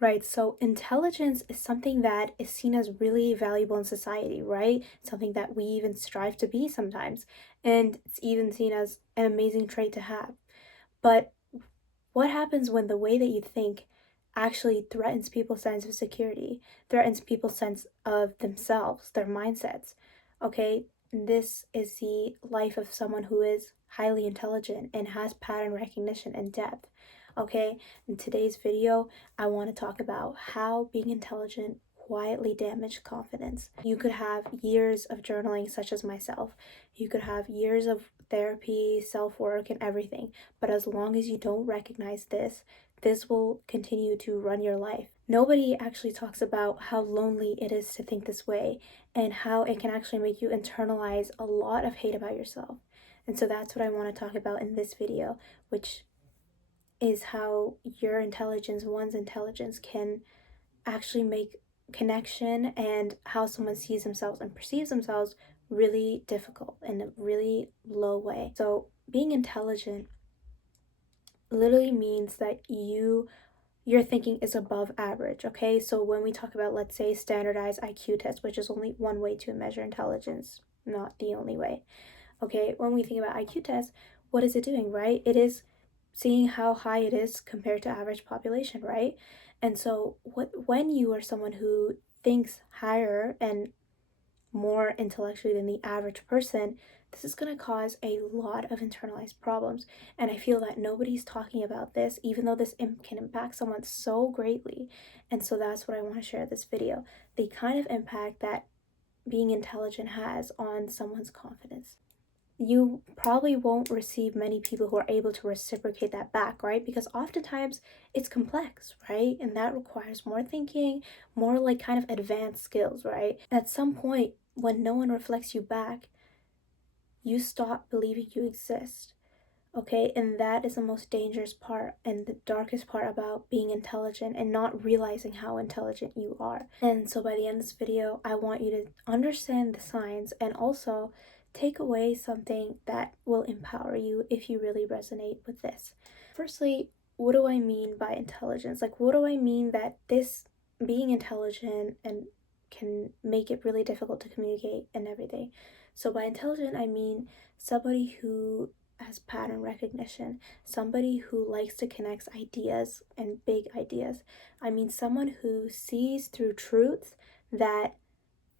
Right, so intelligence is something that is seen as really valuable in society, right? Something that we even strive to be sometimes. And it's even seen as an amazing trait to have. But what happens when the way that you think actually threatens people's sense of security, threatens people's sense of themselves, their mindsets? Okay, this is the life of someone who is highly intelligent and has pattern recognition and depth. Okay, in today's video, I want to talk about how being intelligent quietly damage confidence. You could have years of journaling, such as myself. You could have years of therapy, self work, and everything. But as long as you don't recognize this, this will continue to run your life. Nobody actually talks about how lonely it is to think this way and how it can actually make you internalize a lot of hate about yourself. And so that's what I want to talk about in this video, which is how your intelligence, one's intelligence, can actually make connection and how someone sees themselves and perceives themselves really difficult in a really low way. So, being intelligent literally means that your thinking is above average, okay? So when we talk about, let's say, standardized IQ test, which is only one way to measure intelligence, not the only way. Okay, when we think about IQ tests, what is it doing, right? It is seeing how high it is compared to average population, right? And so when you are someone who thinks higher and more intellectually than the average person, this is going to cause a lot of internalized problems. And I feel that nobody's talking about this, even though this can impact someone so greatly. And so that's what I want to share this video, the kind of impact that being intelligent has on someone's confidence. You probably won't receive many people who are able to reciprocate that back, right? Because oftentimes it's complex, right? And that requires more thinking, more like kind of advanced skills, right? At some point, when no one reflects you back, you stop believing you exist, okay? And that is the most dangerous part and the darkest part about being intelligent and not realizing how intelligent you are. And so by the end of this video, I want you to understand the signs and also take away something that will empower you if you really resonate with this. Firstly, what do I mean by intelligence? Like, what do I mean that this being intelligent and can make it really difficult to communicate and everything? So by intelligent, I mean somebody who has pattern recognition, somebody who likes to connect ideas and big ideas. I mean someone who sees through truths that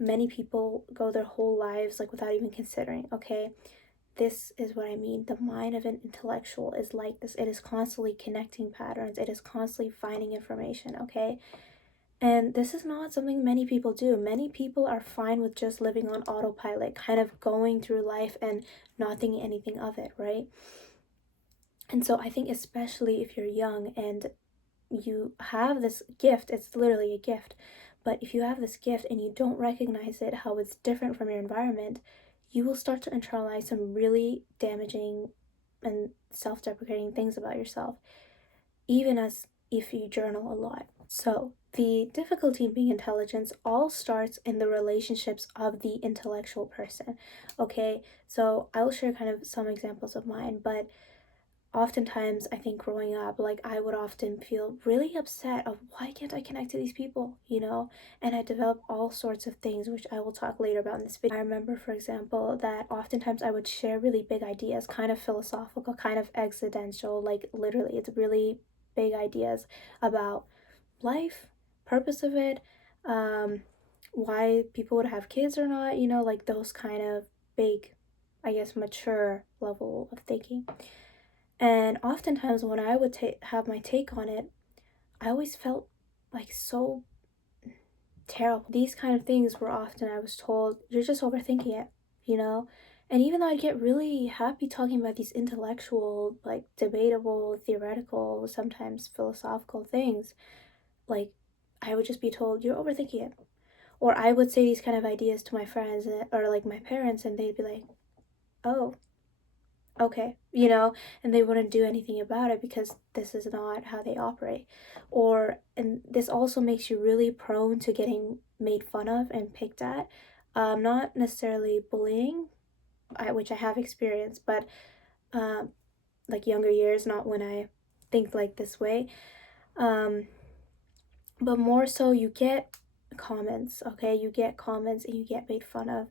many people go their whole lives like without even considering, okay? This is what I mean. The mind of an intellectual is like this. It is constantly connecting patterns. It is constantly finding information, okay? And this is not something many people do. Many people are fine with just living on autopilot, kind of going through life and not thinking anything of it, right? And so I think, especially if you're young and you have this gift, it's literally a gift. But if you have this gift and you don't recognize it, how it's different from your environment, you will start to internalize some really damaging and self deprecating things about yourself, even as if you journal a lot. So, the difficulty in being intelligent all starts in the relationships of the intellectual person. Okay, so I will share kind of some examples of mine, but oftentimes I think growing up, like I would often feel really upset of why can't I connect to these people, and I developed all sorts of things which I will talk later about in this video. I remember, for example, that oftentimes I would share really big ideas, kind of philosophical, kind of existential, like literally it's really big ideas about life, purpose of it, um why people would have kids or not, like those kind of big, I guess, mature level of thinking. And oftentimes, when I would have my take on it, I always felt like so terrible. These kind of things were often, I was told, you're just overthinking it, you know? And even though I'd get really happy talking about these intellectual, like debatable, theoretical, sometimes philosophical things, like I would just be told, you're overthinking it. Or I would say these kind of ideas to my friends or like my parents, and they'd be like, oh, okay, and they wouldn't do anything about it because this is not how they operate. And this also makes you really prone to getting made fun of and picked at. Not necessarily bullying, which I have experienced, but like younger years, not when I think like this way. Um, but more so you get comments, okay? You get comments and you get made fun of.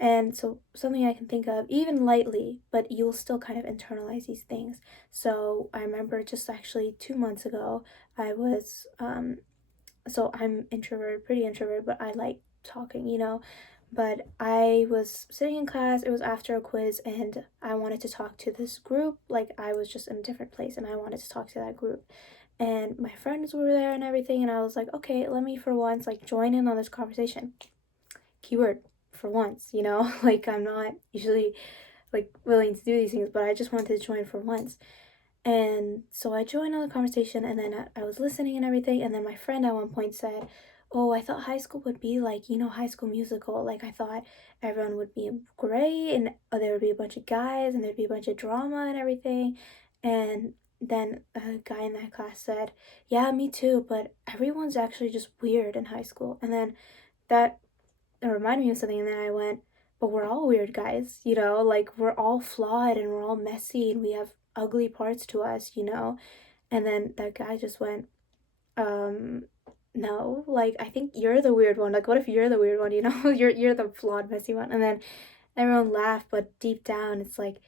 And so something I can think of, even lightly, but you'll still kind of internalize these things. So I remember just actually 2 months ago, I was so I'm introvert, pretty introvert, but I like talking, But I was sitting in class, it was after a quiz, and I wanted to talk to this group. Like, I was just in a different place and I wanted to talk to that group. And my friends were there and everything, and I was like, okay, let me for once, like, join in on this conversation. Keyword for once, Like, I'm not usually, like, willing to do these things, but I just wanted to join for once. And so I joined on the conversation, and then I was listening and everything. And then my friend at one point said, "Oh, I thought high school would be like, High School Musical. Like, I thought everyone would be gray, and there would be a bunch of guys, and there'd be a bunch of drama and everything." And then a guy in that class said, "Yeah, me too, but everyone's actually just weird in high school." And then that reminded me of something, and then I went, "But we're all weird guys, Like, we're all flawed and we're all messy and we have ugly parts to us." And then that guy just went, um, "No, like, I think you're the weird one. Like, what if you're the weird one, You're the flawed, messy one." And then everyone laughed, but deep down, it's like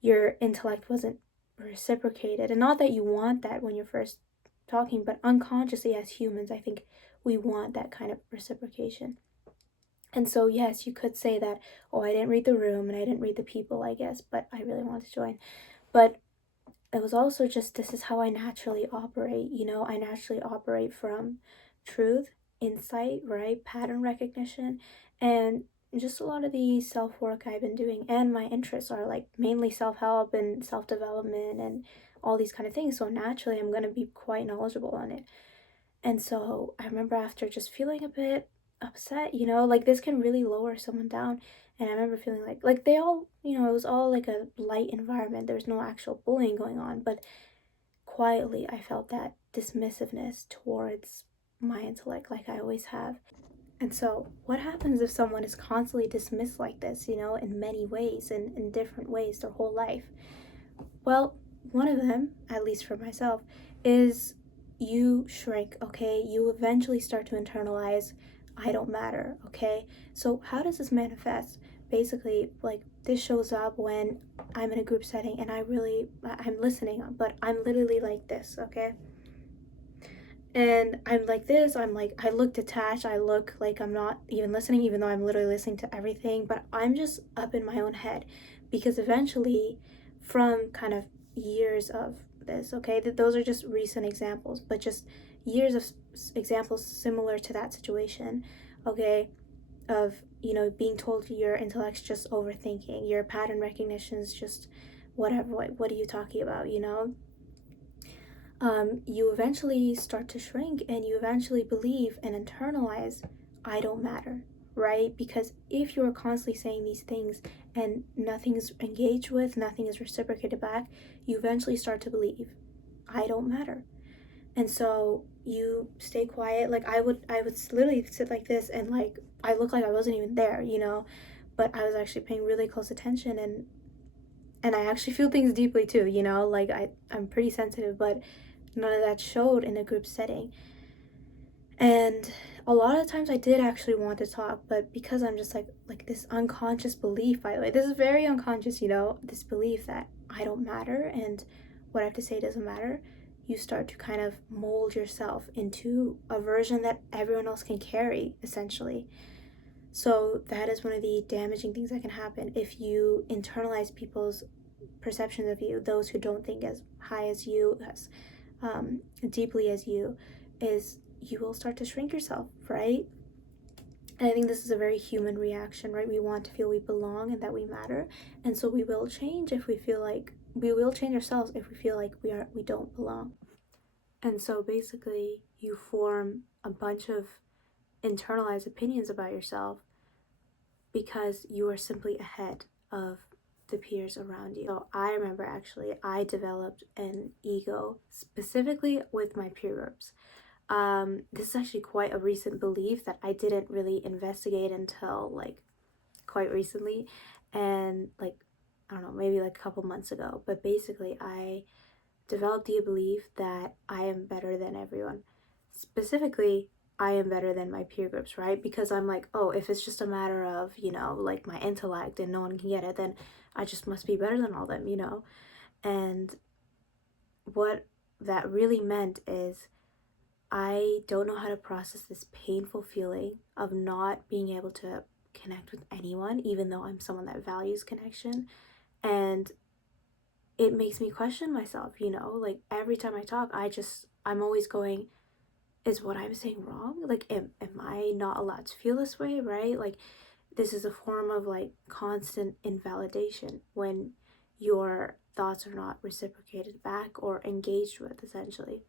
your intellect wasn't reciprocated. And not that you want that when you're first talking, but unconsciously as humans, I think we want that kind of reciprocation. And so, yes, you could say that, oh, I didn't read the room and I didn't read the people, I guess, but I really wanted to join. But it was also just, this is how I naturally operate. I naturally operate from truth, insight, right? Pattern recognition, and just a lot of the self work I've been doing. And my interests are like mainly self help and self development and all these kind of things. So naturally, I'm going to be quite knowledgeable on it. And so I remember after just feeling a bit upset, like this can really lower someone down. And I remember feeling like they all, it was all like a light environment. There was no actual bullying going on, but quietly I felt that dismissiveness towards my intellect, like I always have. And so, what happens if someone is constantly dismissed like this, in many ways and in different ways their whole life? Well, one of them, at least for myself, is you shrink, okay? You eventually start to internalize, I don't matter, okay? So, how does this manifest? Basically, like, this shows up when I'm in a group setting and I'm listening, but I'm literally like this, okay? And I'm like this, I look detached, I look like I'm not even listening, even though I'm literally listening to everything, but I'm just up in my own head because eventually, from kind of years of this, okay, those are just recent examples, but just years of examples similar to that situation, okay, of, being told your intellect's just overthinking, your pattern recognition is just whatever, what are you talking about, you eventually start to shrink and you eventually believe and internalize, I don't matter, right? Because if you're constantly saying these things and nothing is engaged with, nothing is reciprocated back, you eventually start to believe, I don't matter. And so you stay quiet. Like I would literally sit like this and like I looked like I wasn't even there, but I was actually paying really close attention, and I actually feel things deeply too, like I'm pretty sensitive, but none of that showed in a group setting. And a lot of times I did actually want to talk, but because I'm just like this unconscious belief, by the way, this is very unconscious, this belief that I don't matter and what I have to say doesn't matter, you start to kind of mold yourself into a version that everyone else can carry, essentially. So that is one of the damaging things that can happen if you internalize people's perceptions of you, those who don't think as high as you, as deeply as you, is you will start to shrink yourself, right? And I think this is a very human reaction, right? We want to feel we belong and that we matter, and so we will change if we feel like we will change ourselves if we feel like we don't belong. And so basically, you form a bunch of internalized opinions about yourself because you are simply ahead of the peers around you. So I remember actually I developed an ego specifically with my peer groups. This is actually quite a recent belief that I didn't really investigate until like quite recently, and like I don't know, maybe like a couple months ago. But basically, I developed the belief that I am better than everyone. specifically, I am better than my peer groups, right? Because I'm like, oh, if it's just a matter of, like my intellect and no one can get it, then I just must be better than all them. And what that really meant is I don't know how to process this painful feeling of not being able to connect with anyone, even though I'm someone that values connection. And it makes me question myself. Like every time I talk, I'm always going, is what I'm saying wrong? Like, am I not allowed to feel this way, right? Like, this is a form of like constant invalidation when your thoughts are not reciprocated back or engaged with, essentially.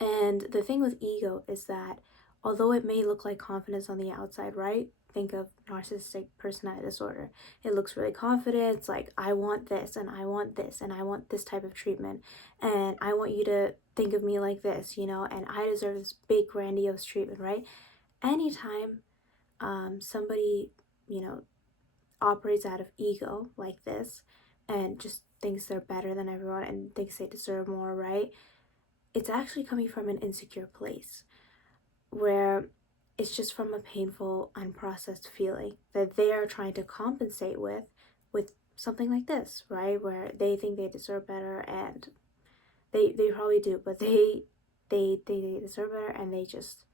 And the thing with ego is that although it may look like confidence on the outside, right? Think of narcissistic personality disorder. It looks really confident. It's like, I want this and I want this and I want this type of treatment. And I want you to think of me like this, and I deserve this big, grandiose treatment, right? Anytime somebody, you know, operates out of ego like this and just thinks they're better than everyone and thinks they deserve more, right? It's actually coming from an insecure place where it's just from a painful, unprocessed feeling that they are trying to compensate with something like this, right? Where they think they deserve better and they probably do, but they deserve better and they just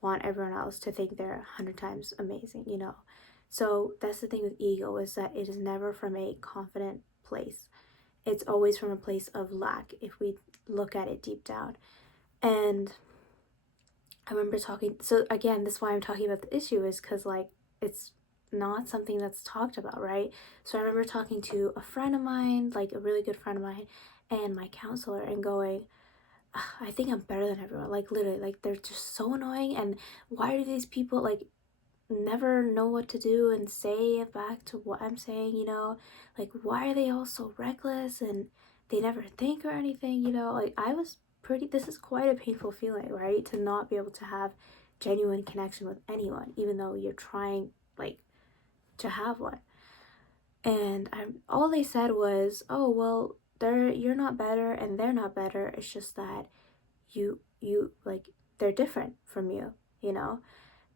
want everyone else to think they're 100 times amazing. So that's the thing with ego, is that it is never from a confident place. It's always from a place of lack if we look at it deep down. And I remember talking, so again, this is why I'm talking about the issue, is because, like, it's not something that's talked about, right? So I remember talking to a friend of mine, like a really good friend of mine, and my counselor, and going, "Ugh, I think I'm better than everyone." Like, literally, like, they're just so annoying. And why do these people, like, never know what to do and say back to what I'm saying? Like, why are they all so reckless and they never think or anything? Like, this is quite a painful feeling, right? To not be able to have genuine connection with anyone, even though you're trying, like, to have one. And all they said was, oh, well, you're not better and they're not better. It's just that like, they're different from you.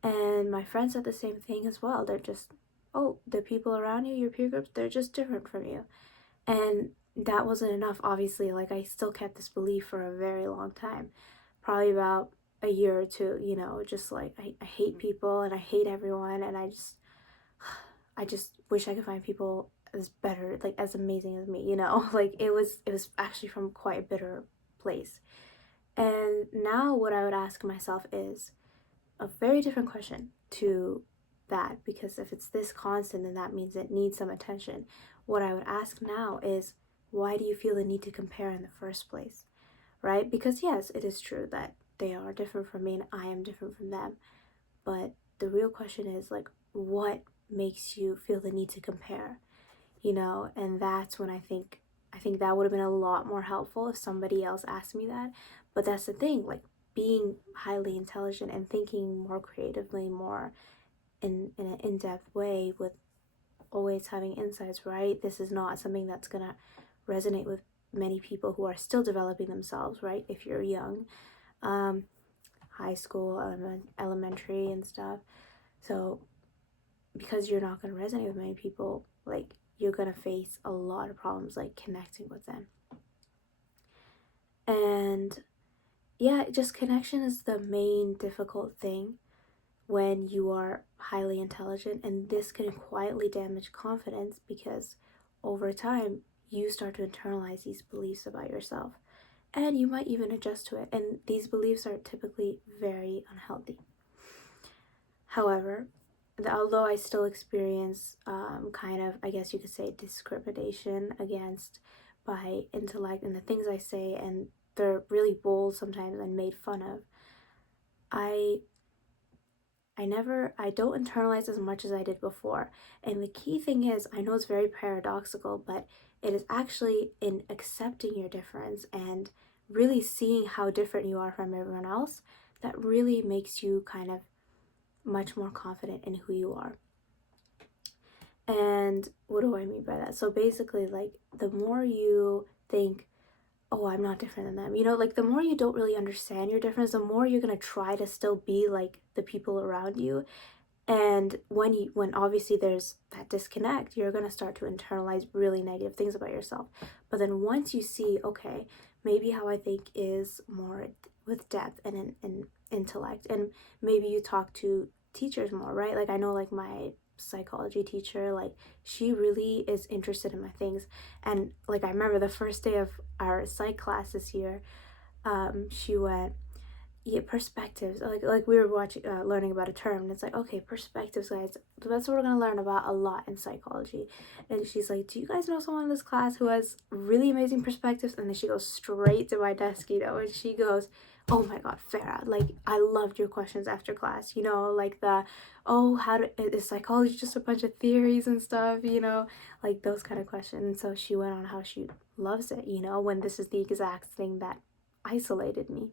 And my friends said the same thing as well. They're just, oh, the people around you, your peer groups, they're just different from you. And that wasn't enough, obviously. Like, I still kept this belief for a very long time, probably about a year or two, just like, I hate people and I hate everyone. And I just wish I could find people as better, like, as amazing as me. Like, it was actually from quite a bitter place. And now what I would ask myself is a very different question to that, because if it's this constant, then that means it needs some attention. What I would ask now is, why do you feel the need to compare in the first place, right? Because yes, it is true that they are different from me and I am different from them, but the real question is, like, what makes you feel the need to compare? And that's when I think that would have been a lot more helpful if somebody else asked me that. But that's the thing, like, being highly intelligent and thinking more creatively, more in an in-depth way, with always having insights, right? This is not something that's gonna resonate with many people who are still developing themselves, right? If you're young, um, high school, elementary and stuff. So because you're not gonna resonate with many people, like, you're gonna face a lot of problems, like, connecting with them. And yeah, just connection is the main difficult thing when you are highly intelligent, and this can quietly damage confidence because over time you start to internalize these beliefs about yourself, and you might even adjust to it, and these beliefs are typically very unhealthy. However, although I still experience kind of, I guess you could say, discrimination against by intellect and the things I say, and they're really bold sometimes and made fun of, I I don't internalize as much as I did before. And the key thing is, I know it's very paradoxical, but it is actually in accepting your difference and really seeing how different you are from everyone else that really makes you kind of much more confident in who you are. And what do I mean by that? So basically, like, the more you think, oh, I'm not different than them. You know, like the more you don't really understand your difference, the more you're gonna try to still be like the people around you. And when obviously there's that disconnect, you're gonna start to internalize really negative things about yourself. But then once you see, okay, maybe how I think is more with depth and in intellect, and maybe you talk to teachers more, right? Like I know like my psychology teacher, like she really is interested in my things. And like I remember the first day of our psych class this year, she went, yeah, perspectives, like we were watching learning about a term, and it's like, okay, perspectives, guys, that's what we're gonna learn about a lot in psychology. And she's like, do you guys know someone in this class who has really amazing perspectives? And then she goes straight to my desk, you know, and she goes, oh my god, Farah, like I loved your questions after class, you know, like the, oh, how do, is psychology just a bunch of theories and stuff, you know, like those kind of questions. And so she went on how she loves it, you know, when this is the exact thing that isolated me.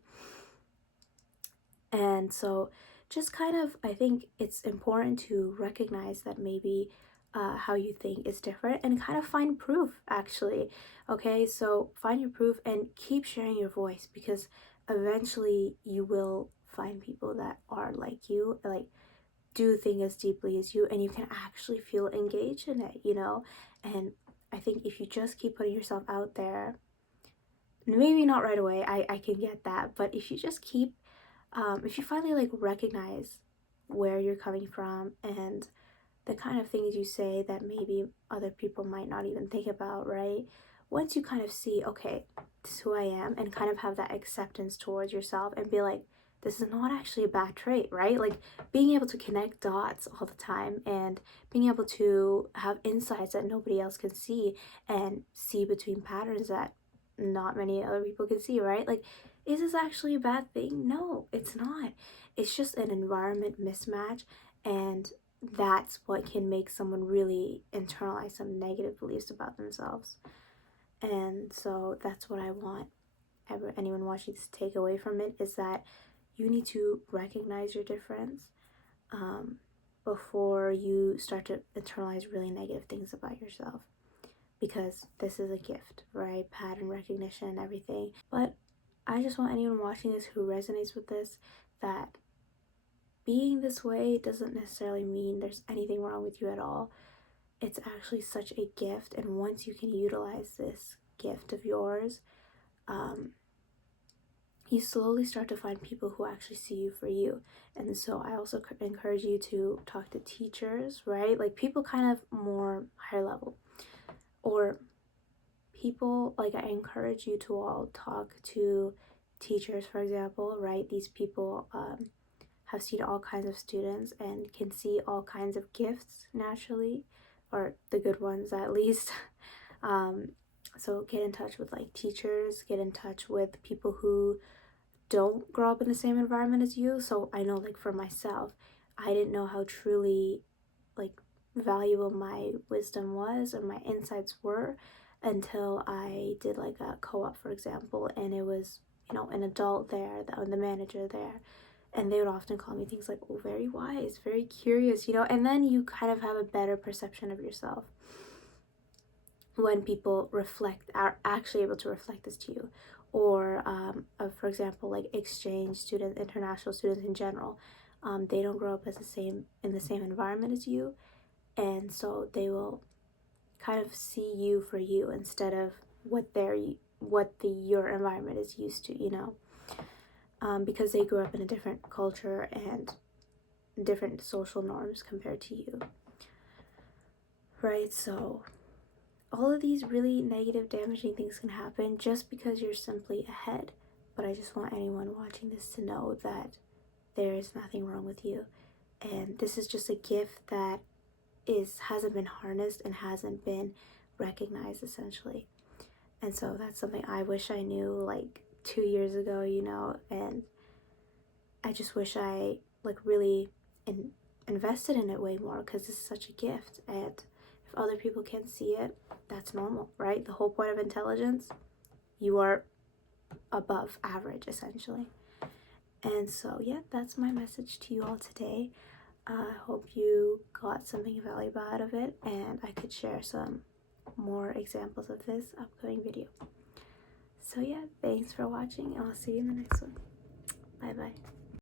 And so, just kind of, I think it's important to recognize that maybe how you think is different and kind of find proof, actually. Okay, so find your proof and keep sharing your voice, because eventually you will find people that are like you, like do think as deeply as you, and you can actually feel engaged in it, you know? And I think if you just keep putting yourself out there, maybe not right away, I can get that, but if you just keep if you finally like recognize where you're coming from and the kind of things you say that maybe other people might not even think about, right? Once you kind of see, okay, this is who I am, and kind of have that acceptance towards yourself and be like, this is not actually a bad trait, right? Like being able to connect dots all the time and being able to have insights that nobody else can see and see between patterns that not many other people can see, right? Like, is this actually a bad thing? No, it's not. It's just an environment mismatch, and that's what can make someone really internalize some negative beliefs about themselves. And so that's what I want anyone watching this to take away from it, is that you need to recognize your difference um, before you start to internalize really negative things about yourself, because this is a gift, right? Pattern recognition and everything. But I just want anyone watching this who resonates with this, that being this way doesn't necessarily mean there's anything wrong with you at all. It's actually such a gift, and once you can utilize this gift of yours, um, you slowly start to find people who actually see you for you. And so I also encourage you to talk to teachers, right? Like people kind of more higher level, or people, like I encourage you to all talk to teachers, for example, right? These people have seen all kinds of students and can see all kinds of gifts naturally, or the good ones at least. um, so get in touch with like teachers, get in touch with people who don't grow up in the same environment as you. So I know, like for myself, I didn't know how truly like valuable my wisdom was or my insights were until I did like a co-op, for example, and it was, you know, an adult there, the manager there, and they would often call me things like, oh, very wise, very curious, you know, and then you kind of have a better perception of yourself when people reflect, are actually able to reflect this to you. Or for example, like exchange students, international students in general, they don't grow up as the same in the same environment as you, and so they will kind of see you for you instead of what the your environment is used to, you know, because they grew up in a different culture and different social norms compared to you, right? So all of these really negative, damaging things can happen just because you're simply ahead. But I just want anyone watching this to know that there is nothing wrong with you, and this is just a gift that hasn't been harnessed and hasn't been recognized, essentially. And so that's something I wish I knew like 2 years ago, you know, and I just wish I like really invested in it way more, because this is such a gift, and if other people can't see it, that's normal, right? The whole point of intelligence, you are above average, essentially. And so, yeah, that's my message to you all today. I hope you got something valuable out of it, and I could share some more examples of this upcoming video. So yeah, thanks for watching. I'll see you in the next one. Bye bye.